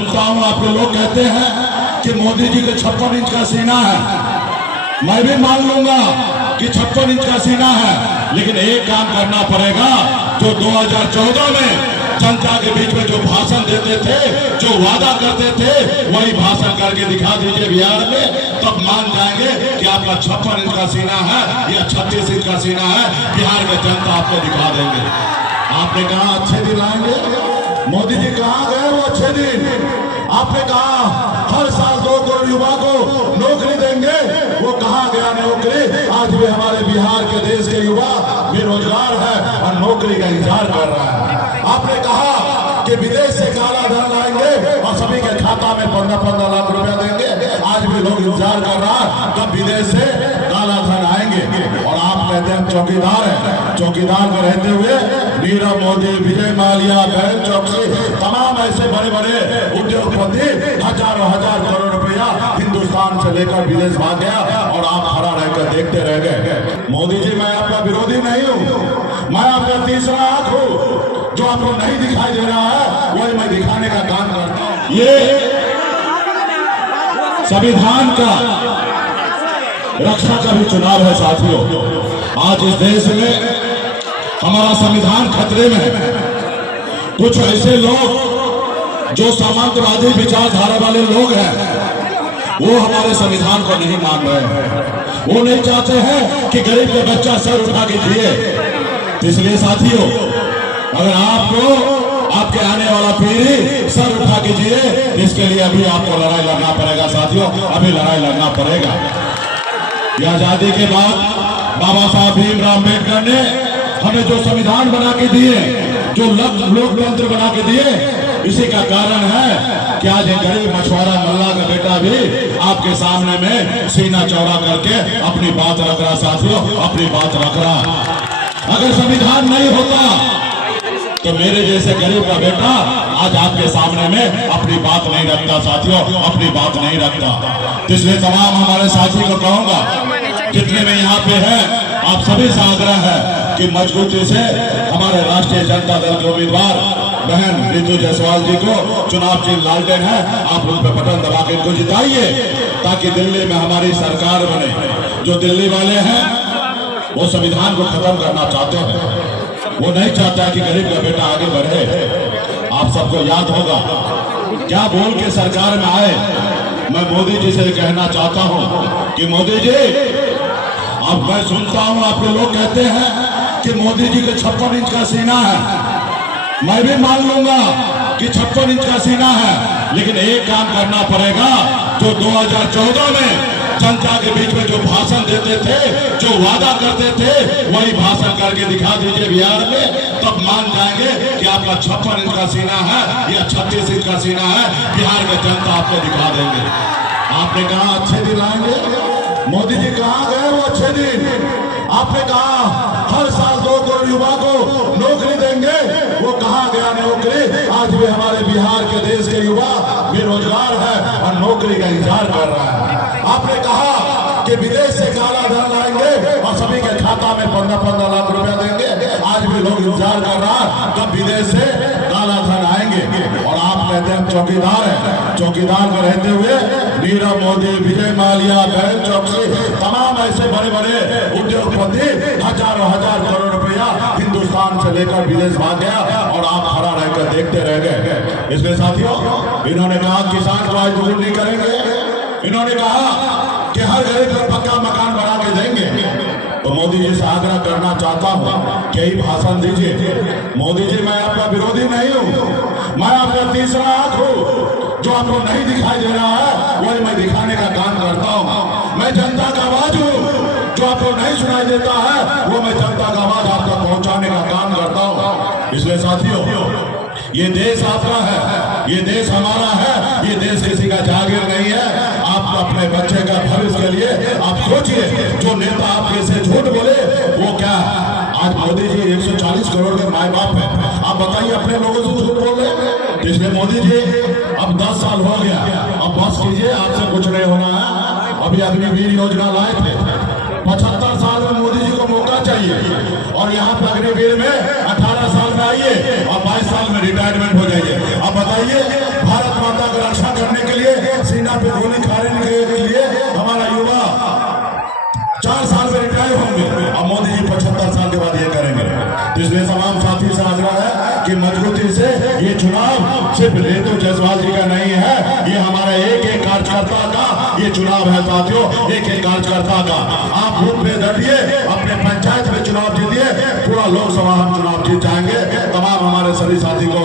सुनता हूँ आप लोग कहते हैं कि मोदी जी के 56 इंच का सीना है। मैं भी मान लूंगा कि 56 इंच का सीना है, लेकिन एक काम करना पड़ेगा। जो 2014 में जनता के बीच में जो भाषण देते थे, जो वादा करते थे, वही भाषण करके दिखा दीजिए बिहार में, तब मान जाएंगे कि आपका 56 इंच का सीना है या 36 इंच का सीना है। बिहार में जनता आपको दिखा देंगे। आपने कहा अच्छे दिन आएंगे, मोदी जी कहाँ गए वो अच्छे दिन? आपने कहा हर साल 2 करोड़ युवा को नौकरी देंगे, वो कहाँ गया नौकरी? आज भी हमारे बिहार के देश के युवा बेरोजगार है और नौकरी का इंतजार कर रहा है। आपने कहा कि विदेश से काला धन लाएंगे और सभी के खाता में 15-15 लाख रुपया देंगे। आज भी लोग इंतजार कर रहा है कब विदेश से काला धन आएंगे। और आप कहते हैं चौकीदार है, चौकीदार में रहते हुए नीरव मोदी, विजय माल्या, बैरन चौकसी, तमाम ऐसे बड़े बड़े उद्योगपति हजारों हजार करोड़ रुपया हिंदुस्तान से लेकर विदेश भाग गया और आप खड़ा रहकर देखते रह गए। मोदी जी, मैं आपका विरोधी नहीं हूँ, मैं आपका तीसरा आंख हूँ। जो आपको नहीं दिखाई दे रहा है वही मैं दिखाने का काम करता हूँ। ये संविधान का रक्षा का भी चुनाव है साथियों। आज इस देश में हमारा संविधान खतरे में है। कुछ ऐसे लोग जो सामंतवादी विचारधारा वाले लोग हैं, वो हमारे संविधान को नहीं मान रहे हैं। वो नहीं चाहते हैं कि गरीब का बच्चा सर उठा के जिए। इसलिए साथियों, अगर आपको आपके आने वाला पीढ़ी सर उठा के जिए, इसके लिए अभी आपको लड़ाई लड़ना पड़ेगा साथियों, अभी लड़ाई लड़ना पड़ेगा। ये आजादी के बाद बाबा साहब भीमराव अम्बेडकर ने हमें जो संविधान बना के दिए, जो लोकतंत्र बना के दिए, इसी का कारण है कि आज एक गरीब मछुआरा मल्ला का बेटा भी आपके सामने में सीना चौड़ा करके अपनी बात रख रहा साथियों, अपनी बात रख रहा। अगर संविधान नहीं होता तो मेरे जैसे गरीब का बेटा आज आपके सामने में अपनी बात नहीं रखता साथियों, अपनी बात नहीं रखता। इसलिए तमाम हमारे साथी को कहूंगा, जितने में यहाँ पे हैं, आप सभी से आग्रह है कि मजबूती से हमारे राष्ट्रीय जनता दल के उम्मीदवार बहन रितु जायसवाल जी को चुनाव चिन्ह लालटेन है, आप उन पर बटन दबा के इनको जिताइए, ताकि दिल्ली में हमारी सरकार बने। जो दिल्ली वाले हैं वो संविधान को खत्म करना चाहते हैं, वो नहीं चाहता कि गरीब का बेटा आगे बढ़े। आप सबको याद होगा क्या बोल के सरकार में आए। मैं मोदी जी से कहना चाहता हूं कि मोदी जी, अब मैं सुनता हूं आप लोग कहते हैं कि मोदी जी के 56 इंच का सीना है। मैं भी मान लूंगा कि 56 इंच का सीना है, लेकिन एक काम करना पड़ेगा। जो 2014 में जनता के बीच में जो भाषण देते थे, जो वादा करते थे, वही भाषण करके दिखा दीजिए बिहार में, तब मान जाएंगे कि आपका 56 इंच का सीना है या 36 इंच का सीना है। बिहार में जनता आपको दिखा देंगे। आपने कहा अच्छे दिन आएंगे, मोदी जी कहाँ गए वो अच्छे दिन? आपने कहा हर साल 2 करोड़ युवा को नौकरी देंगे, वो कहाँ गया नौकरी? आज भी हमारे बिहार के देश के युवा बेरोजगार है और नौकरी का इंतजार कर रहा है। आपने कहा कि विदेश से काला धन लाएंगे और सभी के खाता में 15-15 लाख रुपया देंगे। आज भी लोग इंतजार कर रहा है कब विदेश से काला धन आएंगे। और आप कहते हैं चौकीदार है, चौकीदार में रहते हुए नीरव मोदी, विजय माल्या, बैरन चौकसी, तमाम ऐसे बड़े बड़े उद्योगपति हजारों हजार करोड़ रुपया हिंदुस्तान से लेकर विदेश भाग गया और आप खड़ा रहकर देखते रह गए। इसलिए साथियों, इन्होंने कहा किसान को आज दूर नहीं करेंगे। इन्होंने कहा कि हर गरीब को पक्का मकान बना के देंगे। तो मोदी जी से आग्रह करना चाहता हूँ कि यही भाषण दीजिए। मोदी जी, मैं आपका विरोधी नहीं हूँ, मैं आपका तीसरा आंख हूँ। जो आपको नहीं दिखाई दे रहा है वही मैं दिखाने का काम करता हूँ। मैं जनता का आवाज हूँ। जो आपको नहीं सुनाई देता है वो मैं जनता का आवाज आप तक पहुँचाने का काम करता हूँ। इसलिए साथियों, ये देश आपका है, ये देश हमारा है, ये देश किसी का जागीर नहीं है। आप अपने बच्चे का भविष्य के लिए आप सोचिए। जो नेता आपके से झूठ बोले वो क्या है? आज मोदी जी 140 करोड़ के माए बाप है, आप बताइए अपने लोगों से झूठ बोल रहे। इसलिए मोदी जी, अब 10 साल हो गया, अब बस कीजिए, आपसे कुछ नहीं होना है। अभी अग्निवीर योजना लाए थे, 75 साल में मोदी जी को मौका चाहिए और यहाँ पे अग्निवीर में 18 साल में आइए और 22 साल में रिटायरमेंट हो जाइए। अब बताइए, भारत माता का सीना पे गोली खाने के लिए हमारा युवा 4 साल में रिटायर होंगे और मोदी जी 75 साल के बाद ये करेंगे। तो इसलिए तमाम साथी से आग्रह है कि मजबूती से ये चुनाव सिर्फ रेतु जायसवाल जी का नहीं है, ये हमारा एक एक कार्यकर्ता का ये चुनाव है साथियों, एक एक कार्यकर्ता का। आप बूथ पे डटिए, अपने पंचायत में चुनाव जीतिए, पूरा लोकसभा हम चुनाव जीत जाएंगे। तमाम हमारे सभी साथी को